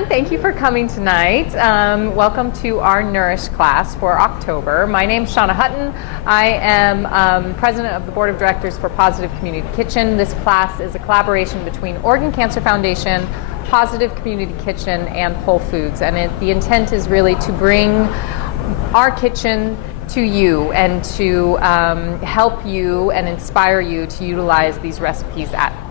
everyone. Thank you for coming tonight. Welcome to our Nourish class for October. My name is Shanna Hutton. I am president of the board of directors for Positive Community Kitchen. This class is a collaboration between Oregon Cancer Foundation, Positive Community Kitchen, and Whole Foods. And the intent is really to bring our kitchen to you and to help you and inspire you to utilize these recipes at home.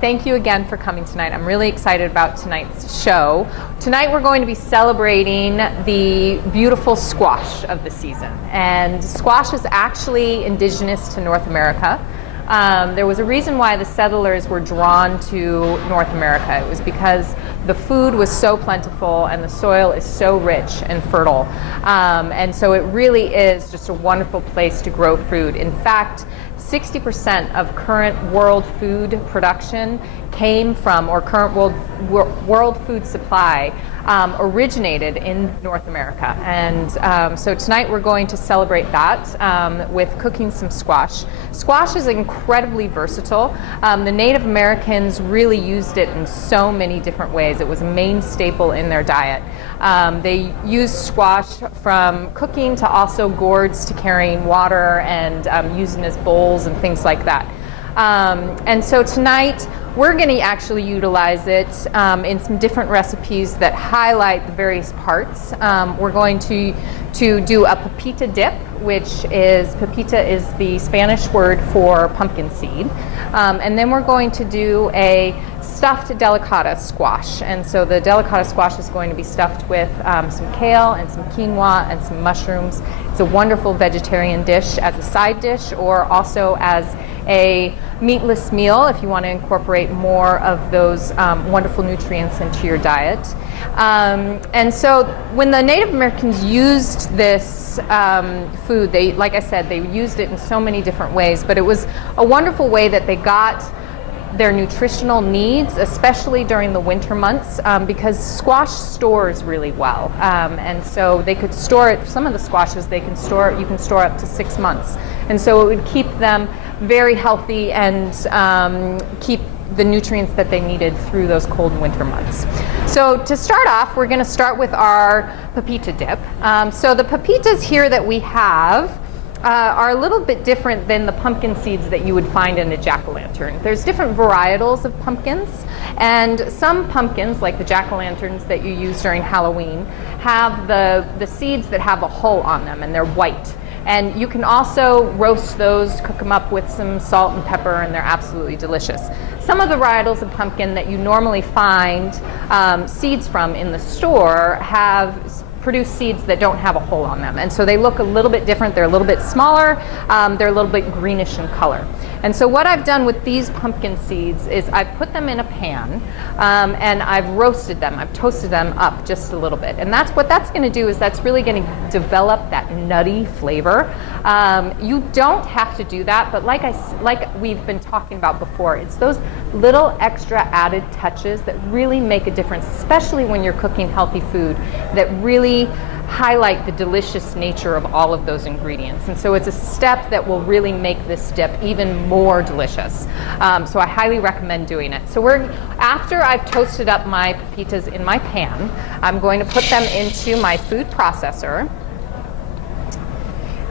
Thank you again for coming tonight. I'm really excited about tonight's show. Tonight we're going to be celebrating the beautiful squash of the season. And squash is actually indigenous to North America. There was a reason why the settlers were drawn to North America. It was because the food was so plentiful and the soil is so rich and fertile. And so it really is just a wonderful place to grow food. In fact, 60% of current world food production came from, or current world food supply originated in North America. And so tonight we're going to celebrate that with cooking some squash. Squash is incredibly versatile. The Native Americans really used it in so many different ways. It was a main staple in their diet. They used squash from cooking to also gourds to carrying water and using as bowls and things like that. And so tonight we're going to actually utilize it in some different recipes that highlight the various parts. We're going to do a pepita dip, which is, pepita is the Spanish word for pumpkin seed. And then we're going to do a stuffed delicata squash. And so the delicata squash is going to be stuffed with some kale and some quinoa and some mushrooms. It's a wonderful vegetarian dish as a side dish, or also as a meatless meal if you want to incorporate more of those wonderful nutrients into your diet. And so when the Native Americans used this food, they, like I said, they used it in so many different ways, but it was a wonderful way that they got their nutritional needs, especially during the winter months, because squash stores really well. And so they could store it, some of the squashes you can store up to 6 months. And so it would keep them very healthy and keep the nutrients that they needed through those cold winter months. So to start off, we're going to start with our pepita dip. So the pepitas here that we have are a little bit different than the pumpkin seeds that you would find in a jack-o'-lantern. There's different varietals of pumpkins, and some pumpkins, like the jack-o'-lanterns that you use during Halloween, have the seeds that have a hull on them, and they're white. And you can also roast those, cook them up with some salt and pepper, and they're absolutely delicious. Some of the varietals of pumpkin that you normally find seeds from in the store produce seeds that don't have a hole on them. And so they look a little bit different. They're a little bit smaller. They're a little bit greenish in color. And so what I've done with these pumpkin seeds is I've put them in a pan and I've roasted them. I've toasted them up just a little bit. And that's what that's going to do, is that's really going to develop that nutty flavor. You don't have to do that, but like we've been talking about before, it's those little extra added touches that really make a difference, especially when you're cooking healthy food, that really highlight the delicious nature of all of those ingredients. And so it's a step that will really make this dip even more delicious. So I highly recommend doing it. So after I've toasted up my pepitas in my pan, I'm going to put them into my food processor.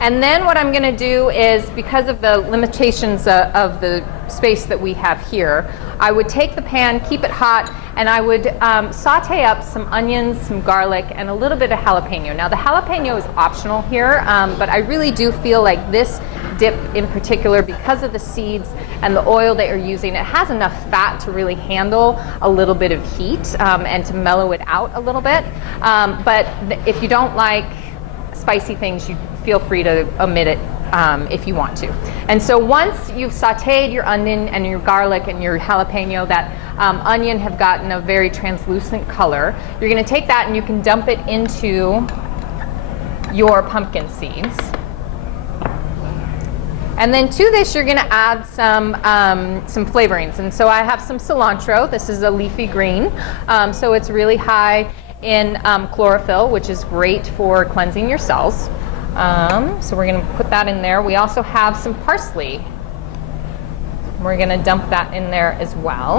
And then what I'm going to do is, because of the limitations of the space that we have here, I would take the pan, keep it hot, and I would saute up some onions, some garlic, and a little bit of jalapeno. Now the jalapeno is optional here, but I really do feel like this dip in particular, because of the seeds and the oil that you're using, it has enough fat to really handle a little bit of heat and to mellow it out a little bit. But if you don't like spicy things, you feel free to omit it if you want to. And so once you've sauteed your onion and your garlic and your jalapeno, that onion have gotten a very translucent color, you're going to take that and you can dump it into your pumpkin seeds. And then to this, you're going to add some flavorings. And so I have some cilantro. This is a leafy green, so it's really high in chlorophyll, which is great for cleansing your cells. So we're going to put that in there. We also have some parsley. We're going to dump that in there as well.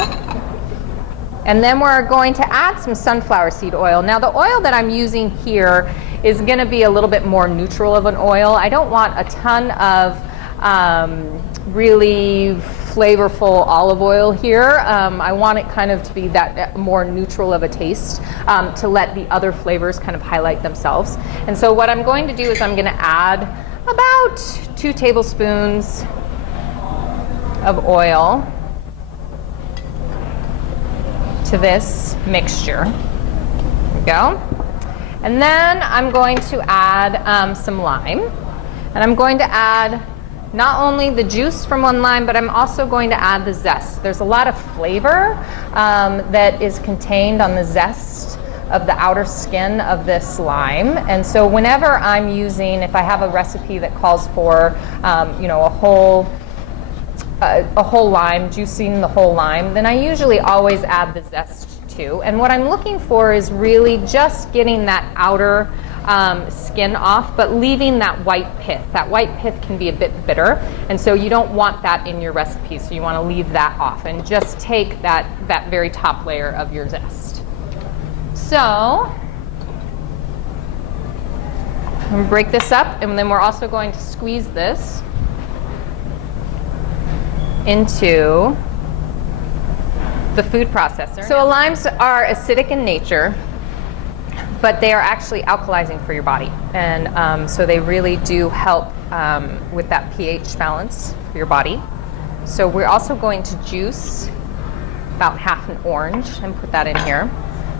And then we're going to add some sunflower seed oil. Now the oil that I'm using here is going to be a little bit more neutral of an oil. I don't want a ton of really flavorful olive oil here. I want it kind of to be that more neutral of a taste to let the other flavors kind of highlight themselves. And so what I'm going to do is I'm going to add about 2 tablespoons of oil to this mixture. There we go. And then I'm going to add some lime. And I'm going to add not only the juice from one lime, but I'm also going to add the zest. There's a lot of flavor that is contained on the zest of the outer skin of this lime. And so whenever I'm using, if I have a recipe that calls for you know, a whole lime, juicing the whole lime, then I usually always add the zest too. And what I'm looking for is really just getting that outer skin off, but leaving that white pith. That white pith can be a bit bitter, and so you don't want that in your recipe, so you want to leave that off and just take that very top layer of your zest. So I'm going to break this up, and then we're also going to squeeze this into the food processor. So limes are acidic in nature, but they are actually alkalizing for your body. And so they really do help with that pH balance for your body. So we're also going to juice about half an orange and put that in here.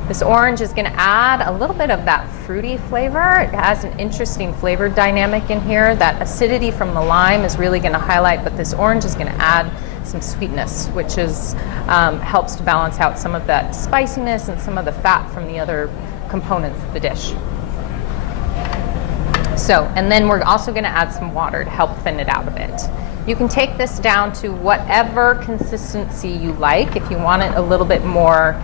This orange is going to add a little bit of that fruity flavor. It has an interesting flavor dynamic in here. That acidity from the lime is really going to highlight, but this orange is going to add some sweetness, which is helps to balance out some of that spiciness and some of the fat from the other components of the dish. So, and then we're also going to add some water to help thin it out a bit. You can take this down to whatever consistency you like. If you want it a little bit more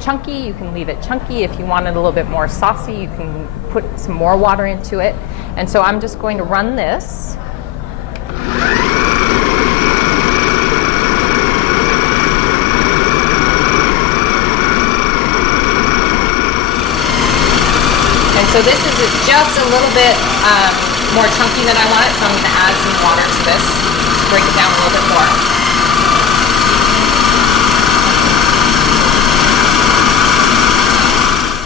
chunky, you can leave it chunky. If you want it a little bit more saucy, you can put some more water into it. And so I'm just going to run this. And so this is just a little bit more chunky than I want it, so I'm going to add some water to this to break it down a little bit more.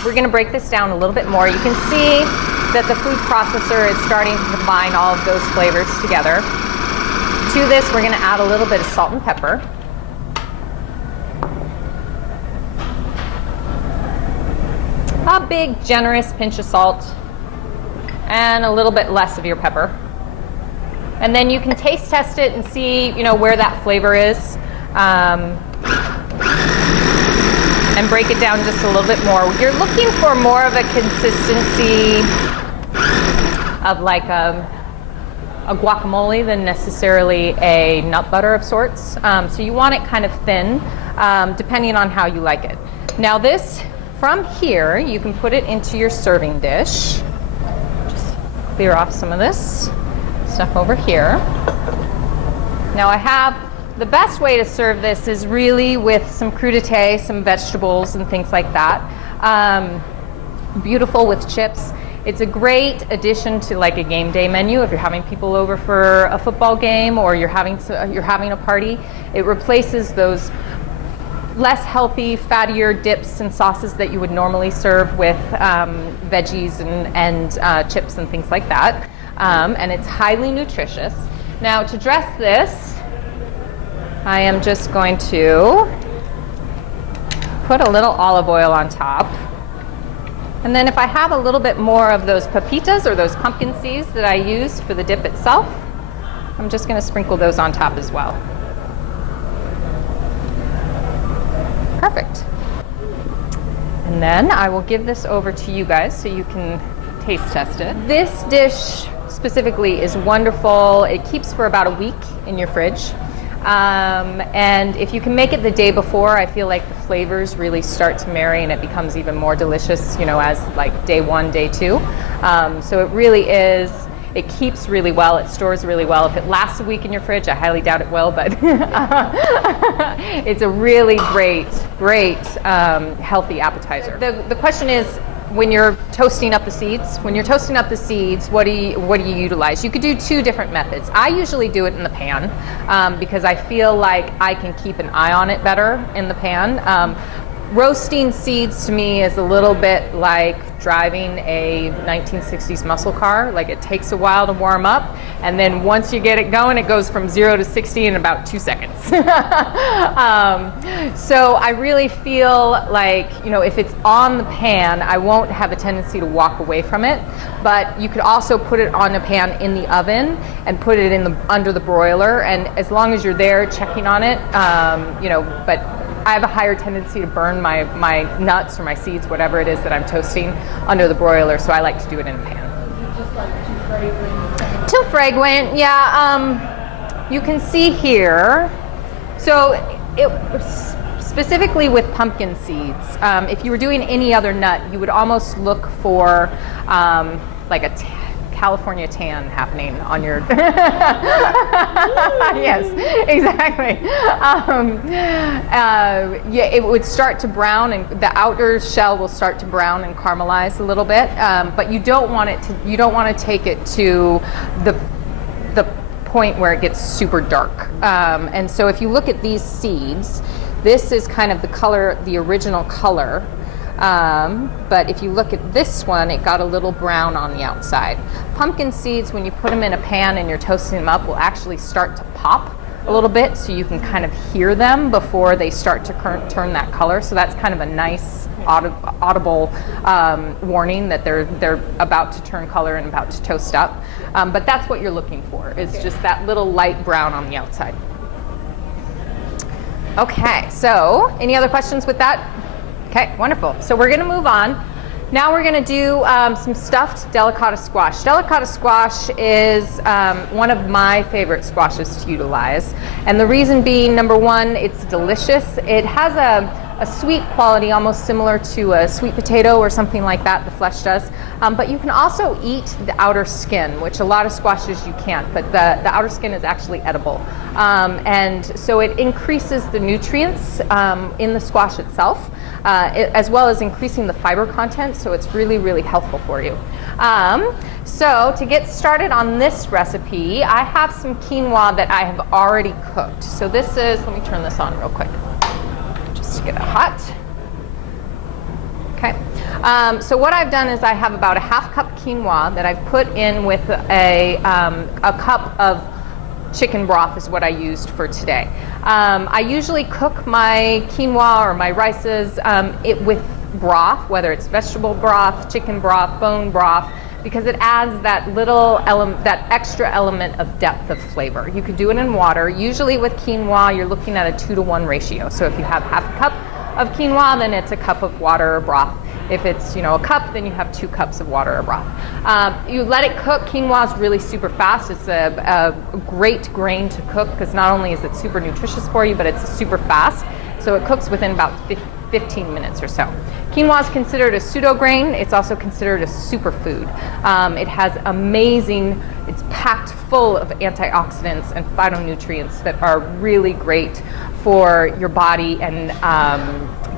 We're going to break this down a little bit more. You can see that the food processor is starting to combine all of those flavors together. To this, we're going to add a little bit of salt and pepper. A big, generous pinch of salt, and a little bit less of your pepper. And then you can taste test it and see, you know, where that flavor is, and break it down just a little bit more. You're looking for more of a consistency of like a guacamole than necessarily a nut butter of sorts. So you want it kind of thin, depending on how you like it. Now this, from here, you can put it into your serving dish. Just clear off some of this stuff over here. Now I have, the best way to serve this is really with some crudité, some vegetables and things like that. Beautiful with chips. It's a great addition to like a game day menu if you're having people over for a football game or you're having a party. It replaces those less healthy, fattier dips and sauces that you would normally serve with veggies and chips and things like that. And it's highly nutritious. Now to dress this, I am just going to put a little olive oil on top. And then if I have a little bit more of those pepitas or those pumpkin seeds that I used for the dip itself, I'm just going to sprinkle those on top as well. Perfect. And then I will give this over to you guys so you can taste test it. This dish specifically is wonderful. It keeps for about a week in your fridge. And if you can make it the day before, I feel like the flavors really start to marry and it becomes even more delicious, you know, as like day one, day two. So it really is, It keeps really well, it stores really well. If it lasts a week in your fridge, I highly doubt it will, but it's a really great healthy appetizer. The question is, when you're toasting up the seeds, what do you utilize? You could do two different methods. I usually do it in the pan because I feel like I can keep an eye on it better in the pan. Roasting seeds to me is a little bit like driving a 1960s muscle car. Like, it takes a while to warm up, and then once you get it going, it goes from 0 to 60 in about 2 seconds. So I really feel like, if it's on the pan, I won't have a tendency to walk away from it. But you could also put it on a pan in the oven and put it under the broiler, and as long as you're there checking on it, but I have a higher tendency to burn my nuts or my seeds, whatever it is that I'm toasting, under the broiler, so I like to do it in a pan. Just like too fragrant? Too fragrant, yeah. You can see here, so specifically with pumpkin seeds, if you were doing any other nut, you would almost look for like a California tan happening on your yes, exactly. Yeah, it would start to brown, and the outer shell will start to brown and caramelize a little bit, but you don't want to take it to the point where it gets super dark. And so if you look at these seeds, this is kind of the original color. But if you look at this one, it got a little brown on the outside. Pumpkin seeds, when you put them in a pan and you're toasting them up, will actually start to pop a little bit, so you can kind of hear them before they start to turn that color. So that's kind of a nice audible warning that they're about to turn color and about to toast up. But that's what you're looking for, is just that little light brown on the outside. Okay, so any other questions with that? Okay, wonderful. So we're going to move on. Now we're going to do some stuffed delicata squash. Delicata squash is one of my favorite squashes to utilize. And the reason being, number one, it's delicious. It has a sweet quality, almost similar to a sweet potato or something like that, the flesh does. But you can also eat the outer skin, which a lot of squashes you can't, but the outer skin is actually edible. And so it increases the nutrients in the squash itself, as well as increasing the fiber content, so it's really, really helpful for you. So to get started on this recipe, I have some quinoa that I have already cooked. So this is, let me turn this on real quick, just to get it hot. Okay, so what I've done is I have about a half cup quinoa that I've put in with a cup of chicken broth is what I used for today. I usually cook my quinoa or my rices with broth, whether it's vegetable broth, chicken broth, bone broth, because it adds that little that extra element of depth of flavor. You could do it in water. Usually with quinoa, you're looking at a 2-to-1 ratio. So if you have half a cup of quinoa, then it's a cup of water or broth. If it's a cup, then you have 2 cups of water or broth. You let it cook. Quinoa is really super fast. It's a great grain to cook because not only is it super nutritious for you, but it's super fast. So it cooks within about 15 minutes or so. Quinoa is considered a pseudo grain. It's also considered a superfood. It has it's packed full of antioxidants and phytonutrients that are really great for your body and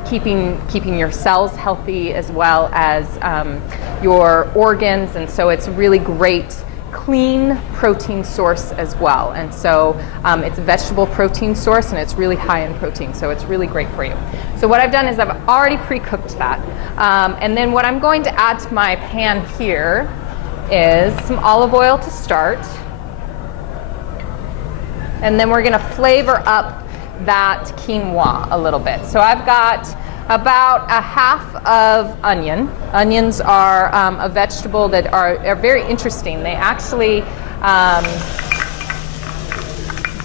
keeping your cells healthy, as well as your organs, and so it's a really great clean protein source as well. And so it's a vegetable protein source, and it's really high in protein, so it's really great for you. So what I've done is I've already pre-cooked that, and then what I'm going to add to my pan here is some olive oil to start, and then we're going to flavor up that quinoa a little bit. So I've got about a half of onion. Onions are a vegetable that are very interesting. They actually,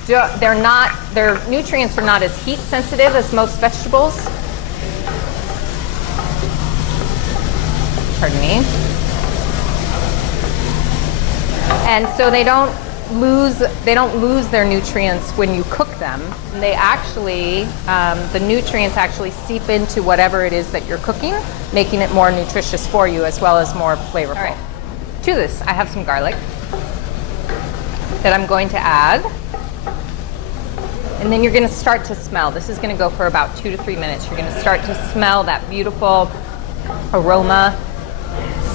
their nutrients are not as heat sensitive as most vegetables. Pardon me. And so they don't lose their nutrients when you cook them. They actually, the nutrients actually seep into whatever it is that you're cooking, making it more nutritious for you as well as more flavorful. All right. To this, I have some garlic. that I'm going to add. And then you're going to start to smell. This is going to go for about 2 to 3 minutes. You're going to start to smell that beautiful aroma.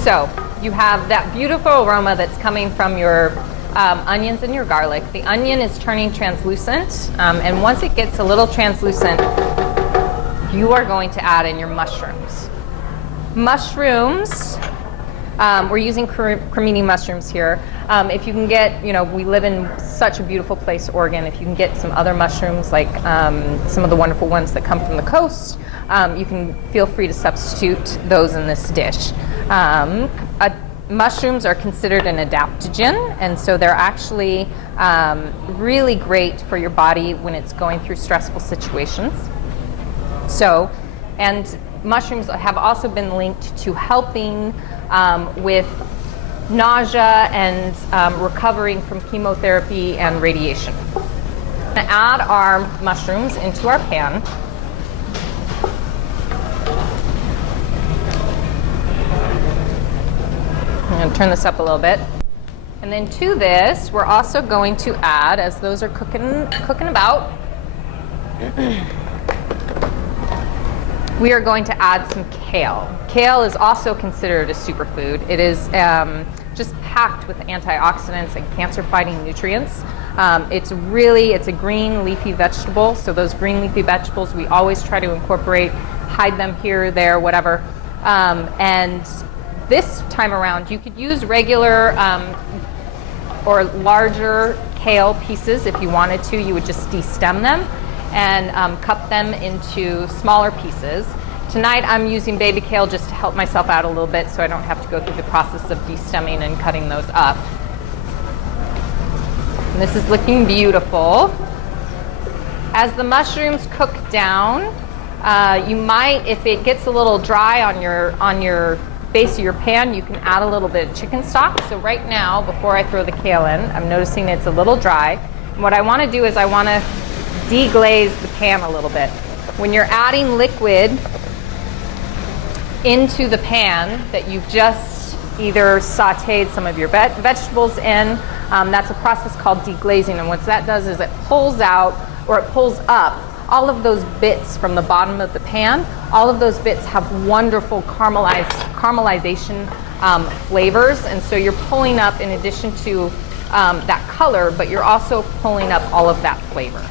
So you have that beautiful aroma that's coming from your onions and your garlic. The onion is turning translucent, and once it gets a little translucent, you are going to add in your mushrooms. Mushrooms, we're using cremini mushrooms here. If you can get, we live in such a beautiful place, Oregon. If you can get some other mushrooms, like some of the wonderful ones that come from the coast, you can feel free to substitute those in this dish. Mushrooms are considered an adaptogen, and so they're actually really great for your body when it's going through stressful situations. So, and mushrooms have also been linked to helping with nausea and recovering from chemotherapy and radiation. We're going to add our mushrooms into our pan. I'm going to turn this up a little bit. And then to this, we're also going to add, as those are cooking about, we are going to add some kale. Kale is also considered a superfood. It is just packed with antioxidants and cancer-fighting nutrients. It's a green leafy vegetable, so those green leafy vegetables we always try to incorporate, hide them here, there, whatever. And this time around, you could use regular or larger kale pieces if you wanted to. You would just destem them and cut them into smaller pieces. Tonight I'm using baby kale just to help myself out a little bit so I don't have to go through the process of destemming and cutting those up. And this is looking beautiful. As the mushrooms cook down, you might, if it gets a little dry on your base of your pan, you can add a little bit of chicken stock. So right now, before I throw the kale in, I'm noticing it's a little dry. And what I want to do is I want to deglaze the pan a little bit. When you're adding liquid into the pan that you've just either sauteed some of your vegetables in, that's a process called deglazing. And what that does is it pulls out, or it pulls up, all of those bits from the bottom of the pan. All of those bits have wonderful caramelization flavors, and so you're pulling up, in addition to that color, but you're also pulling up all of that flavor.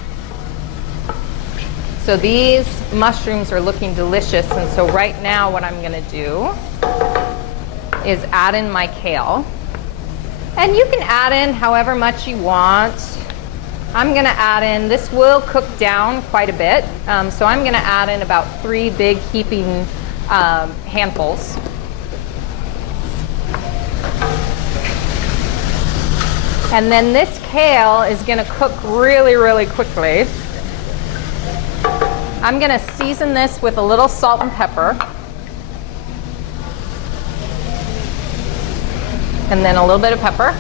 So these mushrooms are looking delicious, and so right now what I'm going to do is add in my kale. And you can add in however much you want. I'm going to add in, this will cook down quite a bit, so I'm going to add in about 3 big heaping handfuls. And then this kale is going to cook really, really quickly. I'm going to season this with a little salt and pepper. And then a little bit of pepper.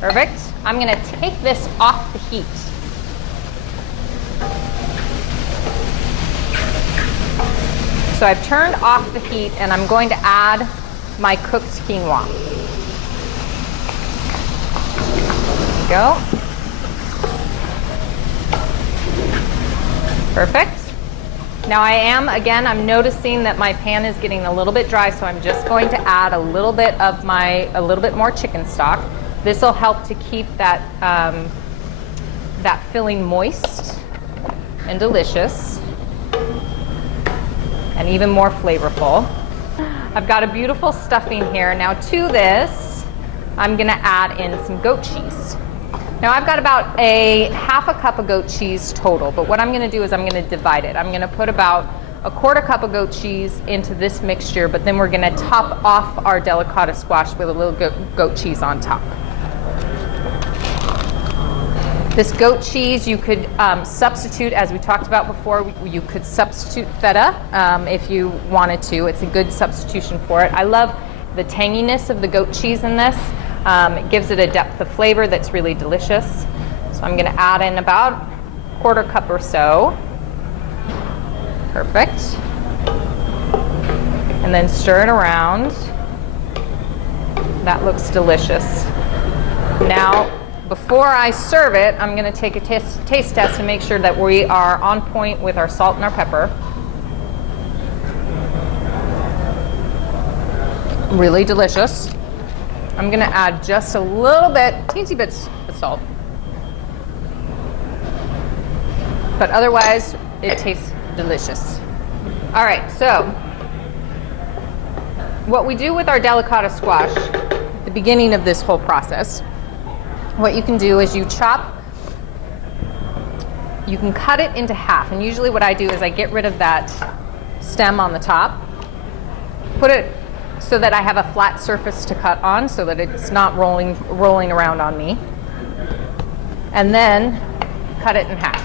Perfect. I'm going to take this off the heat. So I've turned off the heat and I'm going to add my cooked quinoa. There we go. Perfect. Now I'm noticing that my pan is getting a little bit dry, so I'm just going to add a little bit more chicken stock. This will help to keep that filling moist and delicious and even more flavorful. I've got a beautiful stuffing here. Now to this, I'm going to add in some goat cheese. Now I've got about half a cup of goat cheese total, but what I'm going to do is I'm going to divide it. I'm going to put about a 1/4 cup of goat cheese into this mixture, but then we're going to top off our delicata squash with a little goat cheese on top. This goat cheese you could substitute, as we talked about before, you could substitute feta if you wanted to. It's a good substitution for it. I love the tanginess of the goat cheese in this. It gives it a depth of flavor that's really delicious. So I'm going to add in about 1/4 cup or so. Perfect. And then stir it around. That looks delicious. Now, before I serve it, I'm going to take a taste test to make sure that we are on point with our salt and our pepper. Really delicious. I'm going to add just a little bit, teensy bits of salt. But otherwise, it tastes delicious. All right, so what we do with our delicata squash at the beginning of this whole process, what you can do is you can cut it into half. And usually what I do is I get rid of that stem on the top, put it so that I have a flat surface to cut on so that it's not rolling around on me. And then cut it in half,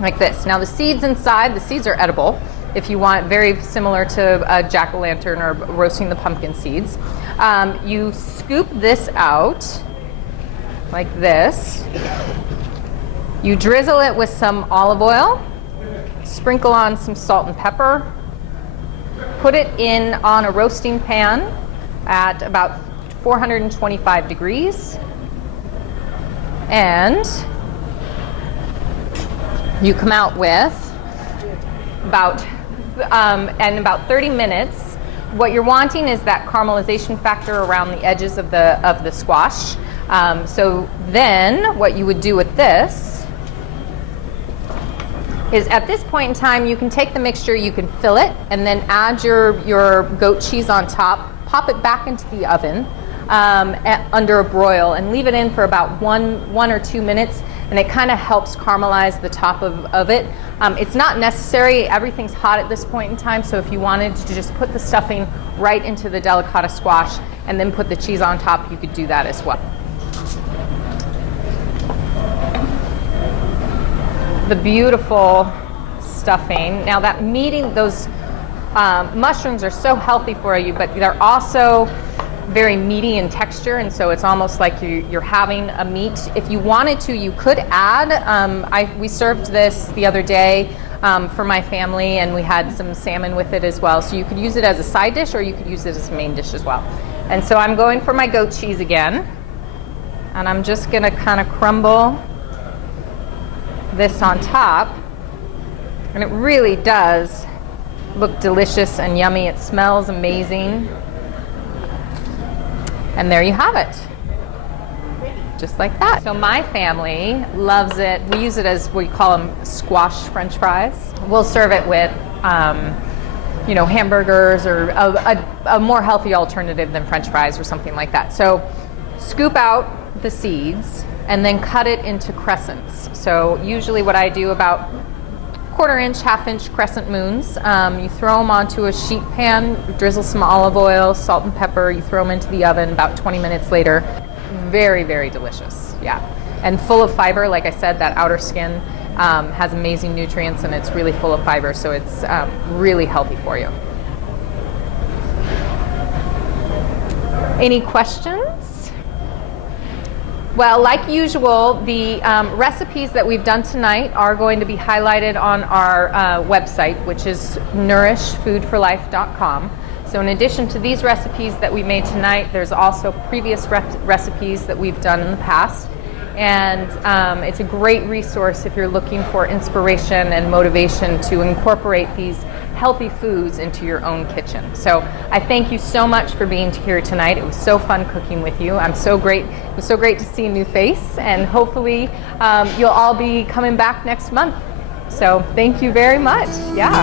like this. Now the seeds inside, the seeds are edible. If you want, very similar to a jack-o'-lantern or roasting the pumpkin seeds. You scoop this out like this. You drizzle it with some olive oil, sprinkle on some salt and pepper, put it in on a roasting pan at about 425 degrees, and you come out with about 30 minutes. What you're wanting is that caramelization factor around the edges of the squash. So then what you would do with this is, at this point in time, you can take the mixture, you can fill it, and then add your goat cheese on top, pop it back into the oven under a broil, and leave it in for about one or 2 minutes, and it kind of helps caramelize the top of it. It's not necessary, everything's hot at this point in time, so if you wanted to just put the stuffing right into the delicata squash and then put the cheese on top, you could do that as well. The beautiful stuffing. Now that those mushrooms are so healthy for you, but they're also very meaty in texture, and so it's almost like you're having a meat. If you wanted to, you could add, we served this the other day for my family, and we had some salmon with it as well. So you could use it as a side dish, or you could use it as a main dish as well. And so I'm going for my goat cheese again, and I'm just gonna kind of crumble this on top, and it really does look delicious and yummy. It smells amazing. And there you have it, just like that. So my family loves it. We use it as, we call them squash French fries. We'll serve it with hamburgers, or a more healthy alternative than French fries or something like that. So scoop out the seeds and then cut it into crescents. So usually what I do, about 1/4 inch, 1/2 inch crescent moons. You throw them onto a sheet pan, drizzle some olive oil, salt and pepper, you throw them into the oven. About 20 minutes later, very, very delicious, yeah. And full of fiber, like I said, that outer skin has amazing nutrients, and it's really full of fiber, so it's really healthy for you. Any questions? Well, like usual, the recipes that we've done tonight are going to be highlighted on our website, which is nourishfoodforlife.com. So in addition to these recipes that we made tonight, there's also previous recipes that we've done in the past. And it's a great resource if you're looking for inspiration and motivation to incorporate these healthy foods into your own kitchen. So I thank you so much for being here tonight. It was so fun cooking with you. It was so great to see a new face, and hopefully you'll all be coming back next month. So thank you very much. Yeah.